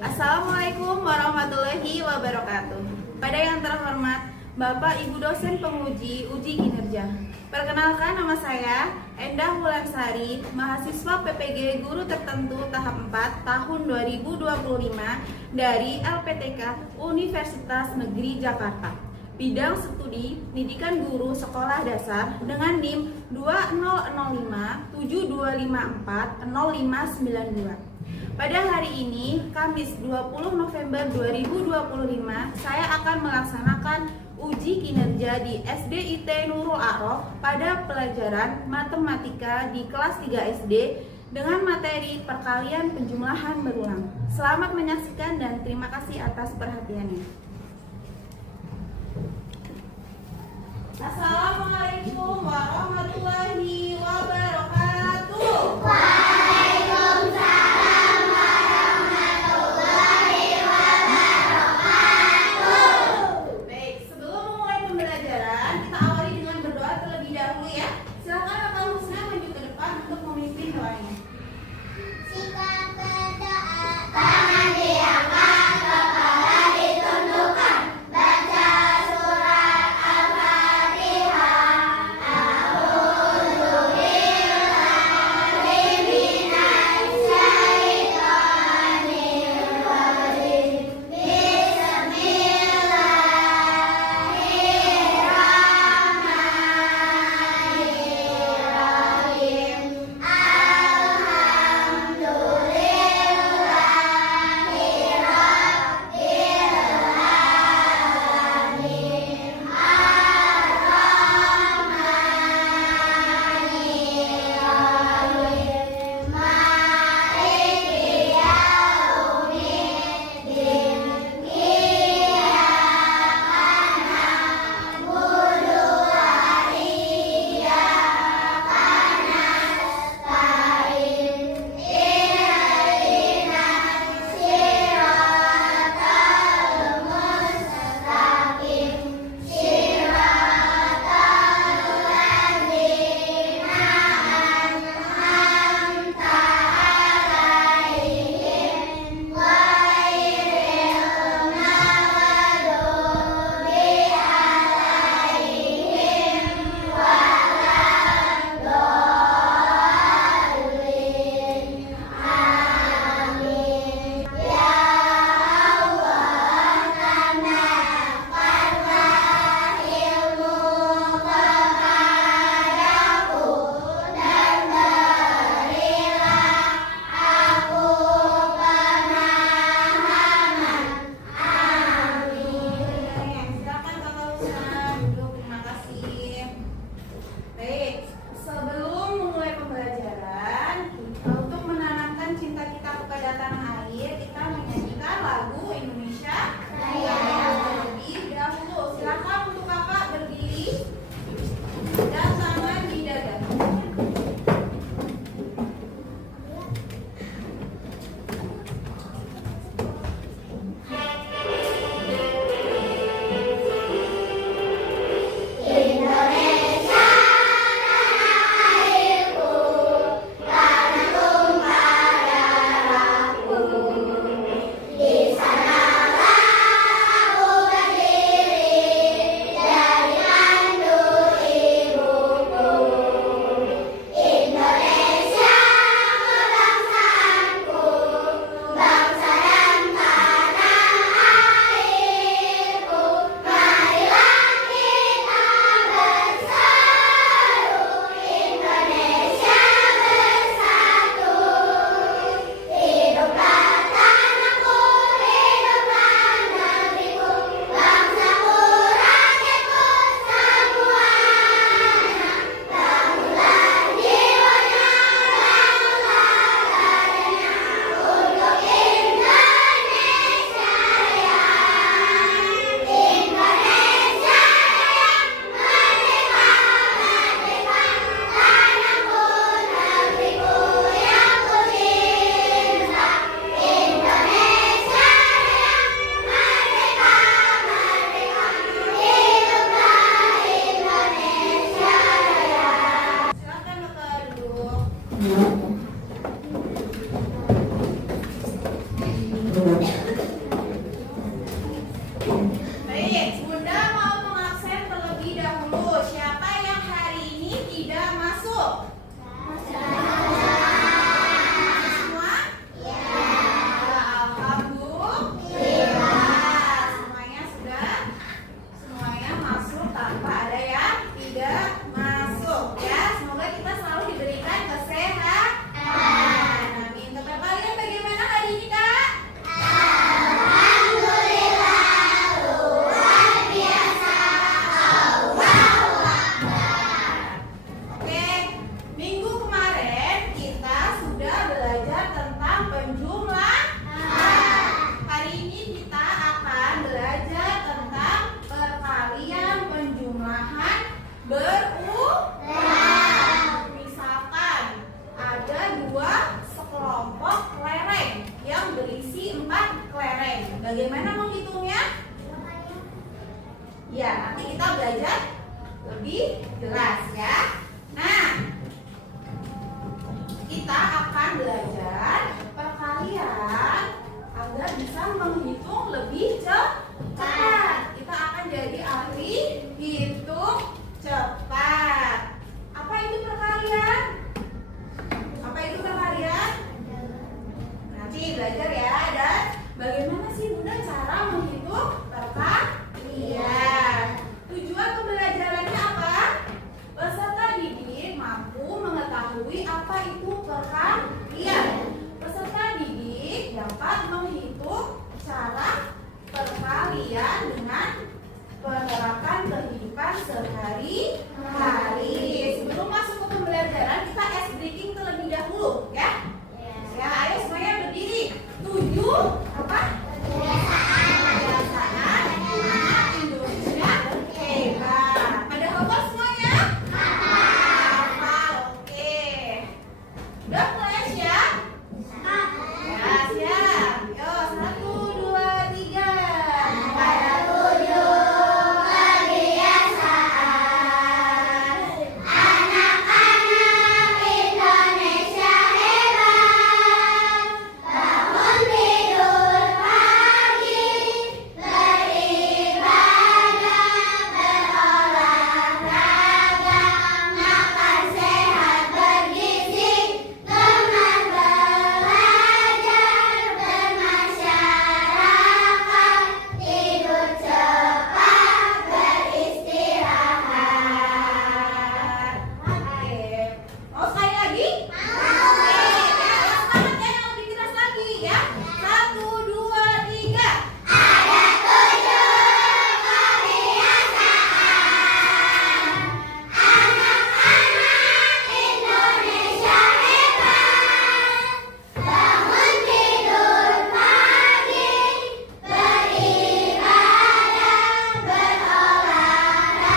Assalamualaikum warahmatullahi wabarakatuh. Pada yang terhormat Bapak Ibu dosen penguji uji kinerja. Perkenalkan, nama saya Endah Wulansari, mahasiswa PPG Guru Tertentu tahap 4 tahun 2025 dari LPTK Universitas Negeri Jakarta. Bidang studi Pendidikan Guru Sekolah Dasar dengan NIM 200572540592. Pada hari ini, Kamis 20 November 2025, saya akan melaksanakan uji kinerja di SDIT Nurul A'rof pada pelajaran matematika di kelas 3 SD dengan materi perkalian penjumlahan berulang. Selamat menyaksikan dan terima kasih atas perhatiannya. Assalamualaikum warahmatullahi wabarakatuh. berisi 4 kelereng. Bagaimana menghitungnya? Ya, nanti kita belajar lebih jelas ya. Nah, kita akan belajar perkalian agar bisa menghitung lebih cepat. Kita akan jadi ahli hitung cepat. Apa itu perkalian? Apa itu perkalian? Nanti belajar ya. Dan bagaimana sih Bunda cara menghitung perkalian? Tujuan pembelajarannya apa? Peserta didik mampu mengetahui apa itu perkalian. Peserta didik dapat menghitung cara perkalian dengan penerapan kehidupan sehari-hari. Sebelum masuk ke pembelajaran, kita ice breaking terlebih dahulu, ya. Ya, ayo semuanya berdiri. 7 apa? Kebiasaan anak Indonesia hebat. Pada hafal semuanya? Hafal, oke. Udah mulai siap? Ya, siap. Yo, 1, 2, 3. Ada 7 kebiasaan anak-anak Indonesia hebat. Bangun tidur pagi, beribadah, berolahraga, makan sehat bergizi, gemar belajar, bermasyarakat, tidur cepat, beristirahat. Oke, mau sekali lagi? Mau. Oke, semangat ya, yang lebih keras lagi ya. 1, 2, 3. Ada 7 kebiasaan anak-anak Indonesia hebat. Bangun tidur pagi, beribadah, berolahraga,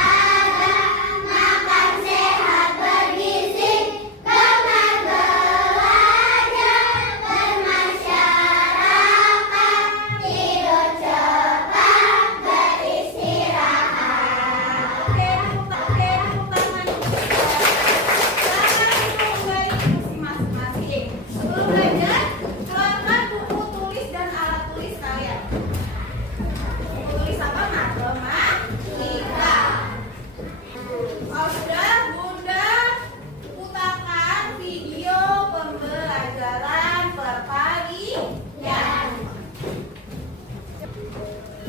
makan sehat bergizi, gemar belajar, bermasyarakat, tidur cepat, beristirahat. Oke, tepuk tangan. Sekarang kita mulai diskusi masing-masing. Sebelum belajar, keluarkan buku tulis dan alat tulis kalian. Buku tulis apa, matematika. Kalau sudah, Bunda putarkan video pembelajaran perkalian.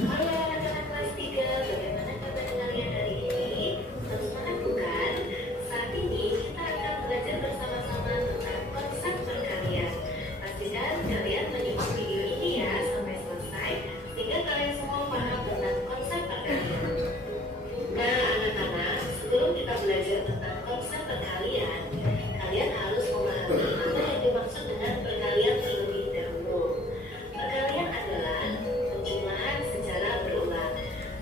Halo anak-anak kelas 3, bagaimana kabar kalian hari ini? Terus semangat bukan? Saat ini kita akan belajar bersama-sama tentang konsep perkalian. Pastikan kalian menyimak video ini ya sampai selesai, sehingga kalian semua paham tentang konsep perkalian. Nah anak-anak, sebelum kita belajar tentang konsep perkalian, kalian harus memahami apa yang dimaksud dengan perkalian terlebih dahulu. Perkalian adalah penjumlahan secara berulang.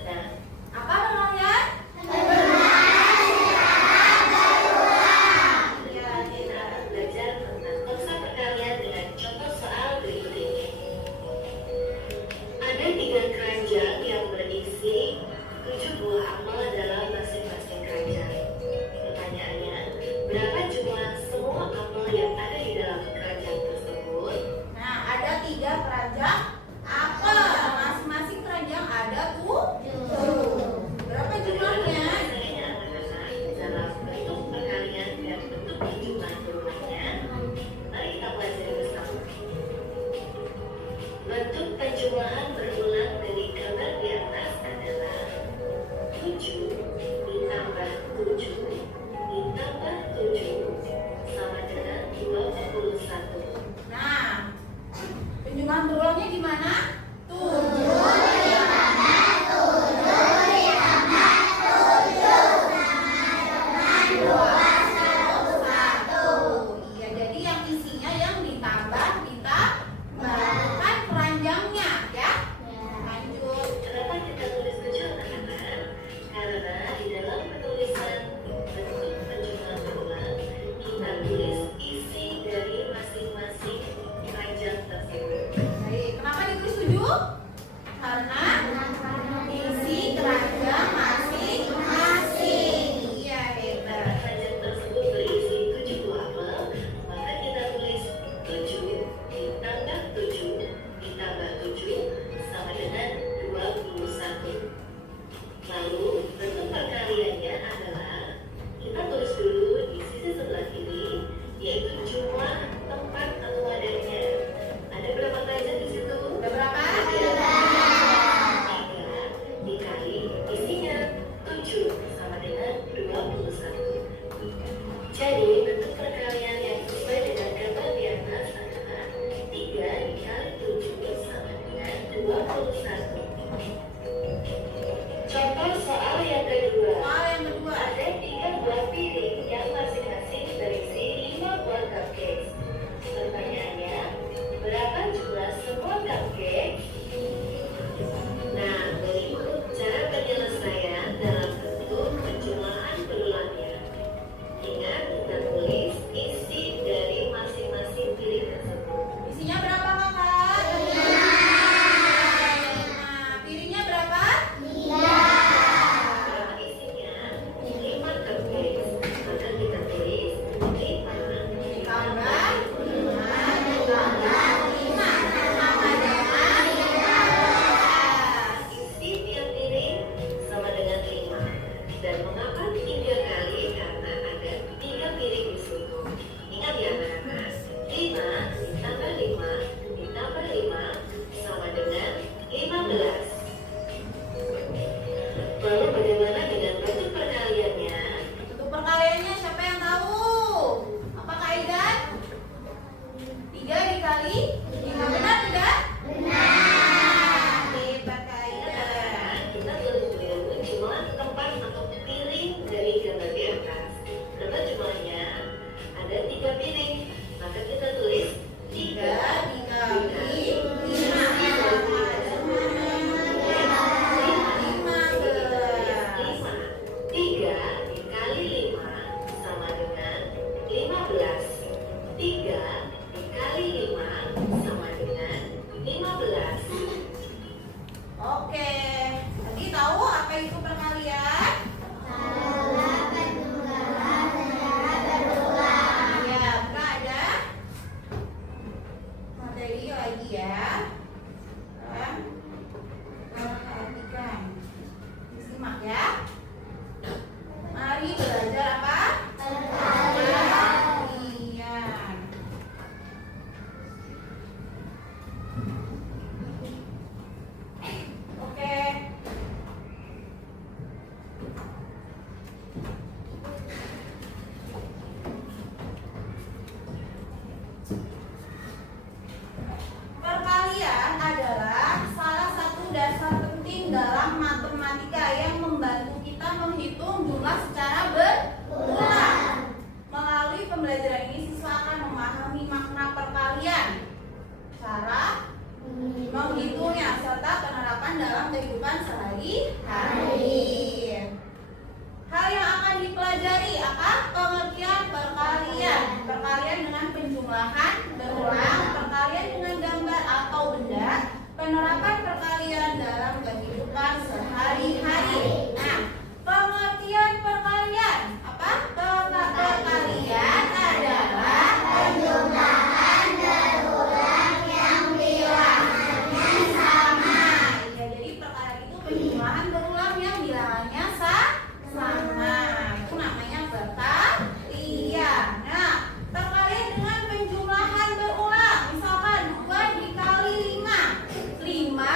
Nah, Apa namanya? Ya, kita akan belajar tentang konsep perkalian dengan contoh soal berikut ini. Ada 3 keranjang yang berisi 7 buah apel dalam masing-masing keranjang. Pertanyaannya, berapa jumlah semua apel yang ada di dalam keranjang tersebut? Nah, ada 3 keranjang apel. Masing-masing keranjang ada 7. Berapa jumlahnya? Biasanya anak-anak dalam bentuk perkalian dan bentuk penjumlahan berulangnya. Mari kita pelajari bersama. Bentuk penjumlahan berulang dari gambar di atas adalah 7 ditambah 7 ditambah 7 sama dengan 21. Nah, penjumlahan berulangnya gimana? 7 Iya, jadi yang isinya yang ditambah ditambahkan keranjangnya ya. Lanjut. Kenapa kita tulis 7 anak-anak? Karena di dalam penulisan bentuk penjumlahan berulang kita tulis isi dari masing-masing keranjang tersebut. Baik. Karena isi keranjang masing-masing. Iya, hebat. Keranjang tersebut berisi 7 apel, maka kita tulis 7 ditambah 7 ditambah 7 sama dengan 21. Lalu bentuk perkaliannya adalah kita tulis dulu di sisi sebelah kiri, yaitu jumlah tempat atau wadahnya. Ada berapa keranjang di situ? Ada berapa? 3 dikali isinya 7 sama dengan 21. Jadi bentuk perkalian yang sesuai dengan gambar di atas adalah 3 dikali 7 sama dengan 21. Contoh soal yang kedua. Soal yang kedua. Ada 3 buah piring yang masing-masing berisi 5 buah cupcake. Pertanyaannya, berapa jumlah semua cupcake? Nah, berikut cara penyelesaian dalam bentuk penjumlahan berulangnya. Ingat, kita tulis isi dari masing-masing piring tersebut. Isinya berapa, Kakak? 5. Piringnya berapa? Berapa isinya? 5 cupcake. Maka kita tulis 5 Ditambah 5 ditambah 5 sama dengan 15. isi tiap piring sama dengan 5. Dan mengapa 3 kali? Karena ada 3 piring di situ. Ingat ya anak-anak, 5 ditambah 5 ditambah 5 sama dengan 15. Lalu bagaimana dengan bentuk perkaliannya? Untuk perkaliannya siapa yang tahu? Apa Kak Aidan? 3 dikali 5, benar tidak? Benar. Hebat Kak Aidan. Kita tulis dulu jumlah tempat atau piring dari gambar di atas. Berapa jumlahnya? Ada 3 piring. Maka kita tulis 3 dikali 5 3 dikali 5 sama dengan 15. 3 dikali 5 sama dengan 15. Oke, tadi tahu apa itu perkalian? Ya, bukan ada materi lagi ya. Kan? Perhatikan, disimak ya. Mari belajar apa? Perkalian. Oke. Perkalian adalah salah satu dasar penting dalam matematika yang membantu kita menghitung jumlah secara berulang. Melalui pembelajaran ini siswa akan memahami makna perkalian, cara menghitungnya, serta penerapan dalam kehidupan sehari-hari. Hal yang akan dipelajari apa? Pengertian perkalian. Perkalian dengan penjumlahan berulang, perkalian dengan gambar atau benda, penerapan perkalian dalam kehidupan sehari-hari. Nah, pengertian perkalian apa? Perkalian adalah penjumlahan berulang yang bilangannya sama. Ya, jadi perkalian itu penjumlahan berulang yang bilangannya sama. Itu namanya perkalian. Nah, perkalian dengan penjumlahan berulang. Misalkan 2 dikali 5. 5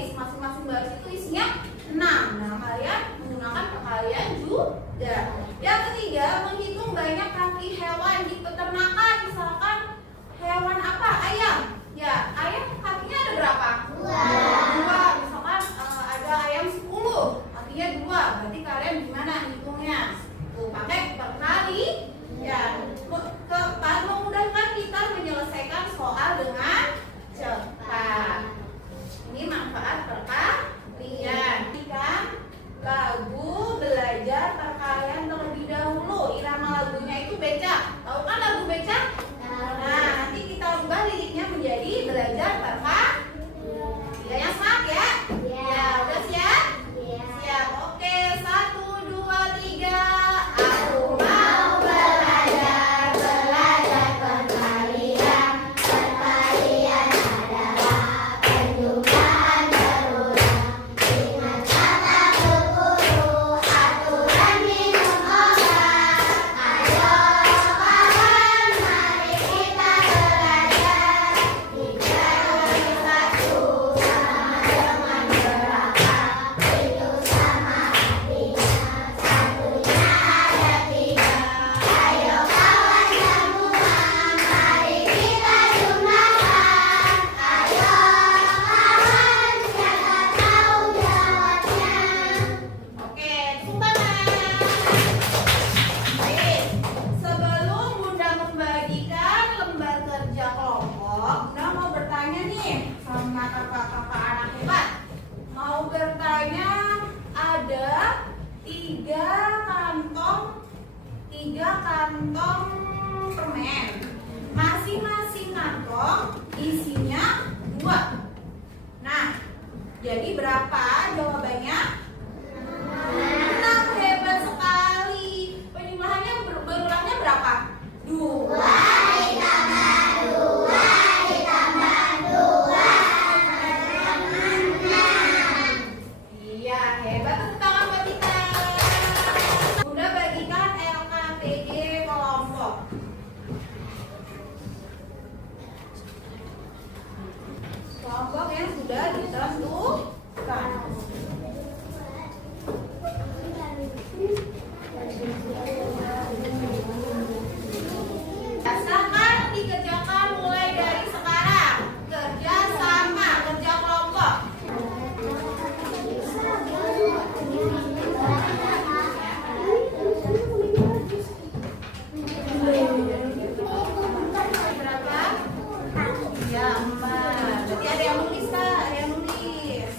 baris. Masing-masing baris itu isinya 6. Nah, kalian menggunakan perkalian juga. Yang ketiga, menghitung banyak kaki hewan di peternakan. Misalkan hewan apa? Ayam. Ya, ayam kakinya ada berapa? 2. Misalkan ada ayam 10, kakinya 2. Berarti kalian gimana hitungnya? Tuh, pakai perkali. Ya, memudahkan kita menyelesaikan soal dengan cepat. Ini manfaat perkalian. Kan lagu belajar perkalian terlebih dahulu. Irama lagunya itu becak. Tahu kan lagu becak? Nah, nanti kita ubah liriknya menjadi belajar perkalian. Yang semangat ya? Ya, udah siap? Siap. Oke, 1, 2, 3. Aku mau belajar perkalian. Perkalian adalah perjumpaan berulang. Ingat kata berguru, aturan minum obat. Ayo kawan, mari kita belajar. 3 demi 1 sama dengan berapa? Itu sama artinya, satunya ada 3. Ayo kawan semua, mari kita jumlahkan. Ayo kawan, siapa tahu jawabnya? Oke, tepuk Baik, sebelum Bunda membagikan lembar kerja kelompok, Bunda mau bertanya nih sama kakak-kakak anak hebat. Mau bertanya, ada 3 kantong permen. Masing-masing kantong isinya 2. Nah, jadi berapa jawabannya? 6. Hebat sekali. Penjumlahannya berulangnya berapa? 2 ditambah 2 ditambah 2 Iya, hebat. Tepuk tangan buat kita. Bunda bagikan LKPD kelompok. Kelompok yang sudah ditentukan. Silakan dikerjakan mulai dari sekarang. Kerja sama, kerja kelompok. Berapa? Ya, 4. Berarti ada yang nulis, Kak? Ada yang nulis.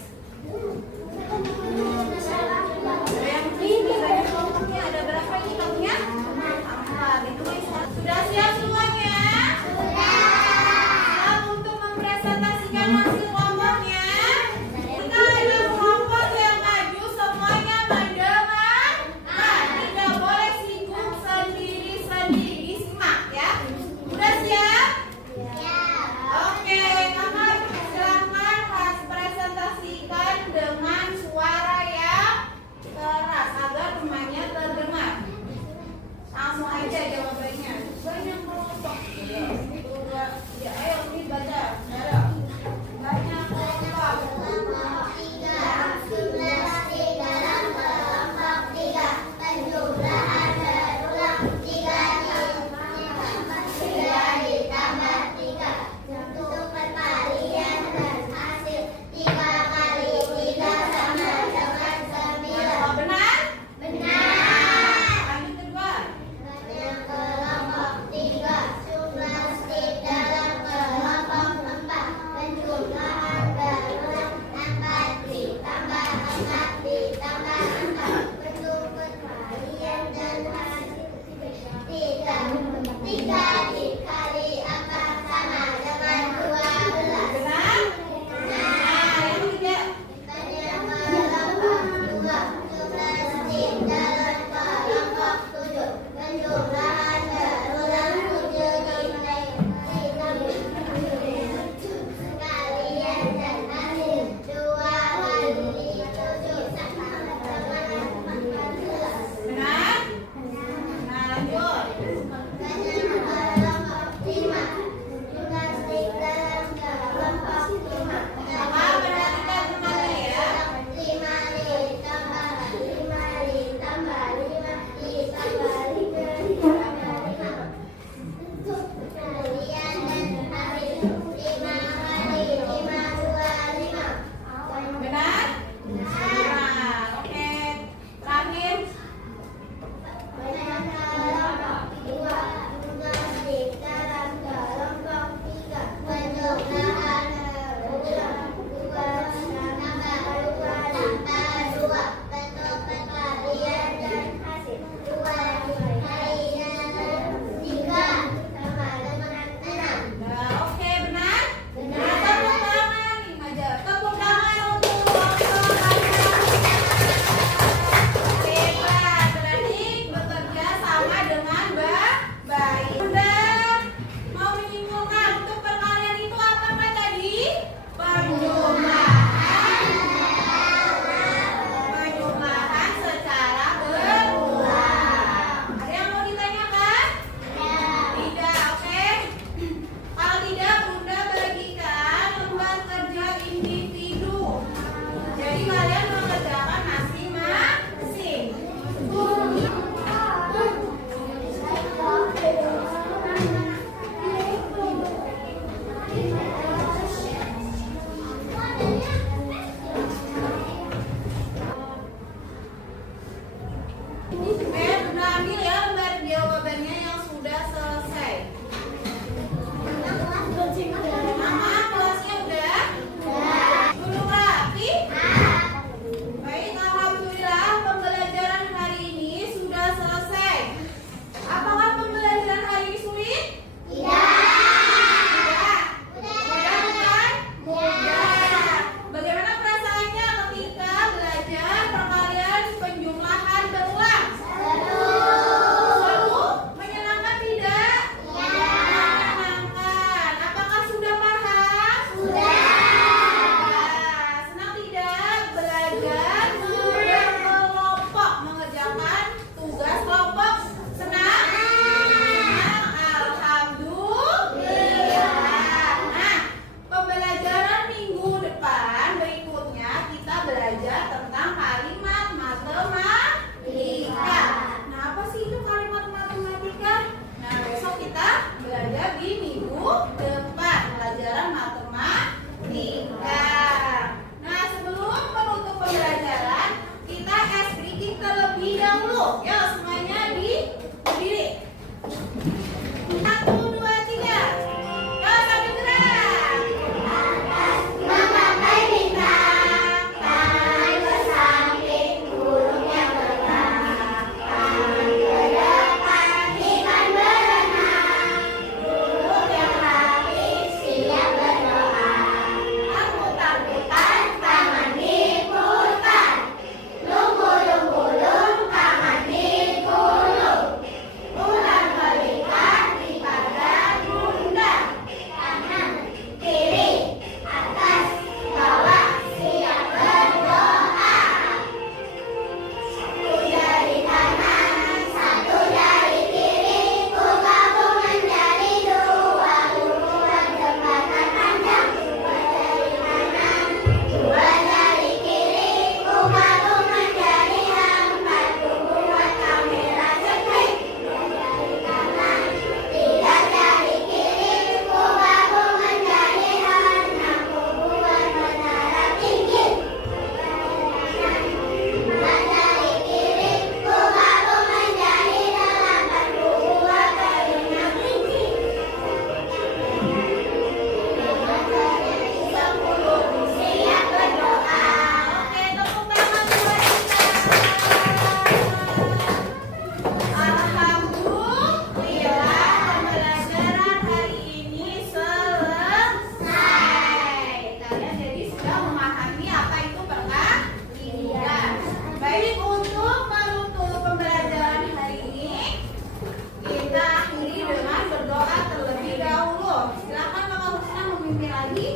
mimpi lagi.